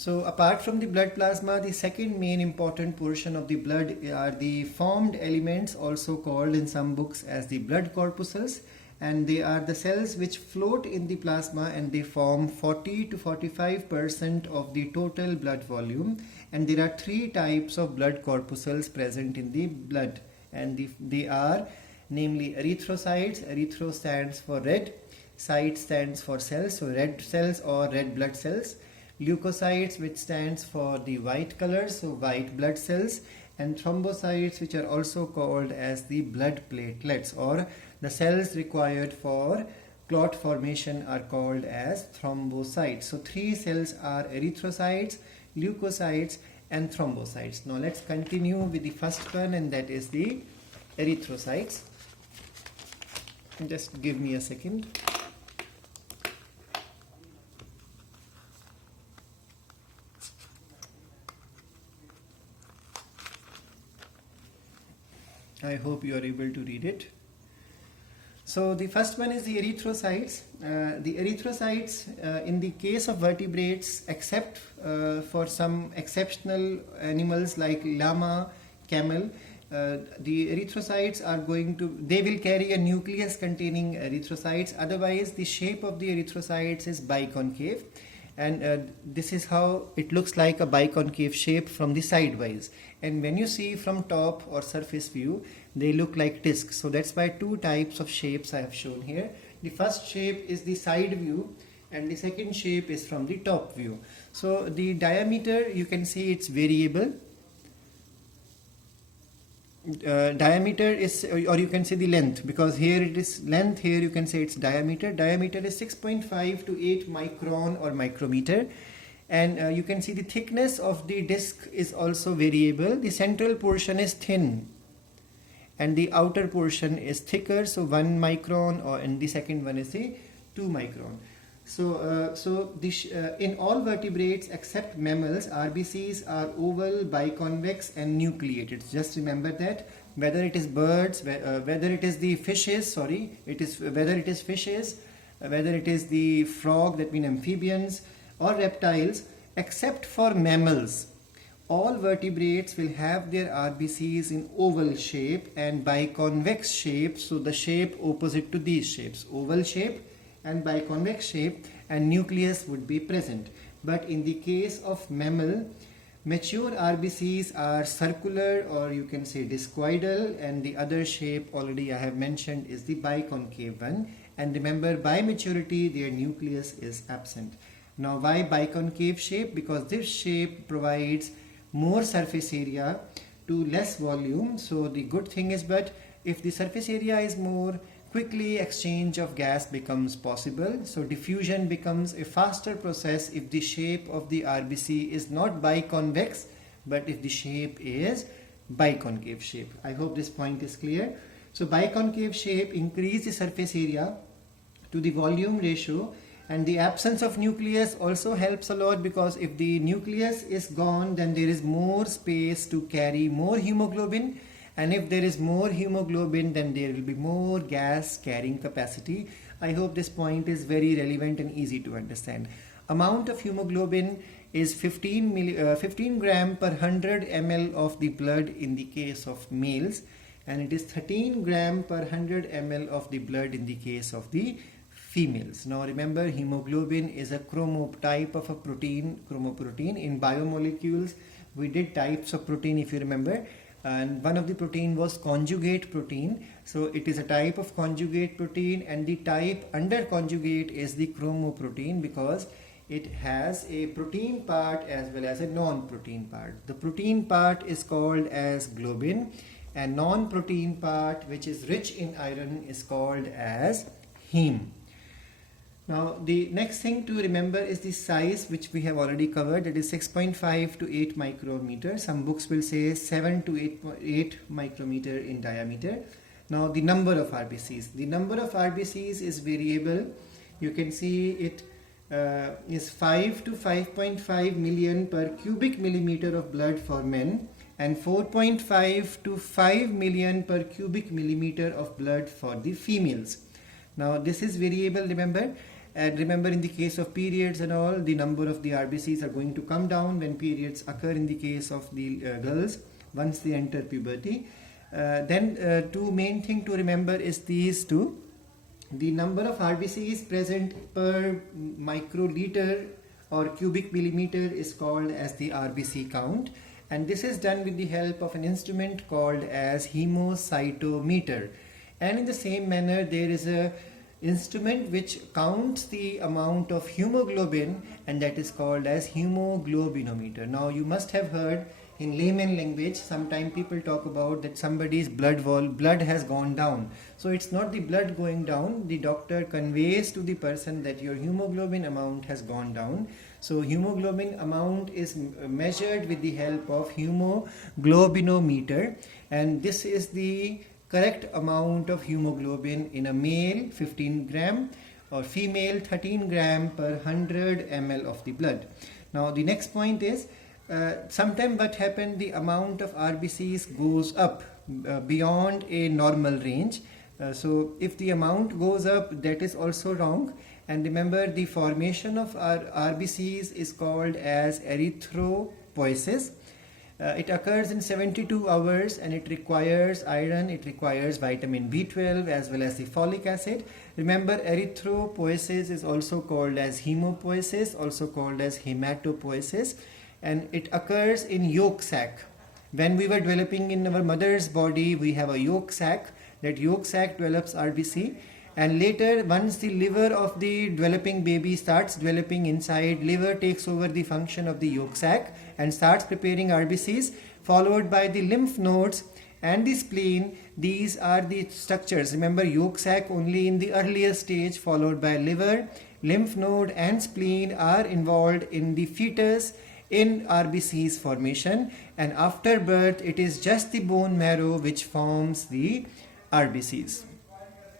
So apart from the blood plasma, the second main important portion of the blood are the formed elements, also called in some books as the blood corpuscles, and they are the cells which float in the plasma and they form 40 to 45% of the total blood volume. And there are three types of blood corpuscles present in the blood, and they are namely erythrocytes. Erythro stands for red, cyte stands for cells, so red cells or red blood cells. Leukocytes, which stands for the white color, so white blood cells, and thrombocytes, which are also called as the blood platelets, or the cells required for clot formation are called as thrombocytes. So three cells are erythrocytes, leukocytes and thrombocytes. Now let's continue with the first one, and that is the erythrocytes. Just give me a second. I hope you are able to read it. So the first one is the erythrocytes. The erythrocytes, in the case of vertebrates, except for some exceptional animals like llama, camel, the erythrocytes are they will carry a nucleus containing erythrocytes. Otherwise, the shape of the erythrocytes is biconcave, and this is how it looks like, a biconcave shape from the sidewise. And when you see from top or surface view, they look like discs. So that's why two types of shapes I have shown here. The first shape is the side view, and the second shape is from the top view. So the diameter, you can see it's variable. Diameter is, or you can say the length, because here it is length, here you can say it's diameter. Diameter is 6.5 to 8 micron or micrometer. And you can see the thickness of the disc is also variable. The central portion is thin and the outer portion is thicker, so 1 micron, and the second one is the 2 micron. So in all vertebrates except mammals, RBCs are oval, biconvex and nucleated. Just remember that. Whether it is birds, whether it is the fishes, whether it is fishes, whether it is the frog, that means amphibians, or reptiles, except for mammals, all vertebrates will have their RBCs in oval shape and biconvex shape. So the shape opposite to these shapes, oval shape and biconvex shape, and nucleus would be present. But in the case of mammal, mature RBCs are circular, or you can say discoidal, and the other shape already I have mentioned is the biconcave one. And remember, by maturity their nucleus is absent. Now why biconcave shape? Because this shape provides more surface area to less volume. So the good thing is, but if the surface area is more, quickly exchange of gas becomes possible. So diffusion becomes a faster process if the shape of the RBC is not biconvex, but if the shape is biconcave shape. I hope this point is clear. So biconcave shape increase the surface area to the volume ratio. And the absence of nucleus also helps a lot, because if the nucleus is gone, then there is more space to carry more hemoglobin. And if there is more hemoglobin, then there will be more gas carrying capacity. I hope this point is very relevant and easy to understand. Amount of hemoglobin is 15 gram per 100 ml of the blood in the case of males, and it is 13 gram per 100 ml of the blood in the case of the females. Now remember, hemoglobin is a type of a protein, chromoprotein. In biomolecules, we did types of protein, if you remember, and one of the protein was conjugate protein. So it is a type of conjugate protein, and the type under conjugate is the chromoprotein, because it has a protein part as well as a non-protein part. The protein part is called as globin, and non-protein part, which is rich in iron, is called as heme. Now the next thing to remember is the size, which we have already covered. It is 6.5 to 8 micrometer. Some books will say 7 to 8 micrometer in diameter. Now the number of RBCs. The number of RBCs is variable. You can see it is 5 to 5.5 million per cubic millimeter of blood for men, and 4.5 to 5 million per cubic millimeter of blood for the females. Now this is variable, remember. And remember, in the case of periods and all, the number of the RBCs are going to come down when periods occur in the case of the girls once they enter puberty. Then two main thing to remember is these two. The number of RBCs present per microliter or cubic millimeter is called as the RBC count, and this is done with the help of an instrument called as hemocytometer. And in the same manner, there is a instrument which counts the amount of hemoglobin, and that is called as hemoglobinometer. Now you must have heard in layman language, sometimes people talk about that somebody's blood has gone down. So it's not the blood going down, the doctor conveys to the person that your hemoglobin amount has gone down. So hemoglobin amount is measured with the help of hemoglobinometer, and this is the correct amount of hemoglobin in a male 15 gram or female 13 gram per 100 ml of the blood. Now the next point is, sometimes what happens, the amount of RBCs goes up beyond a normal range. So if the amount goes up, that is also wrong. And remember, the formation of RBCs is called as erythropoiesis. It occurs in 72 hours, and it requires iron, it requires vitamin B12 as well as the folic acid. Remember, erythropoiesis is also called as hemopoiesis, also called as hematopoiesis, and it occurs in yolk sac. When we were developing in our mother's body, we have a yolk sac. That yolk sac develops RBC, and later, once the liver of the developing baby starts developing inside, liver takes over the function of the yolk sac and starts preparing RBCs, followed by the lymph nodes and the spleen. These are the structures. Remember, yolk sac only in the earlier stage, followed by liver, lymph node and spleen are involved in the fetus in RBCs formation, and after birth it is just the bone marrow which forms the RBCs.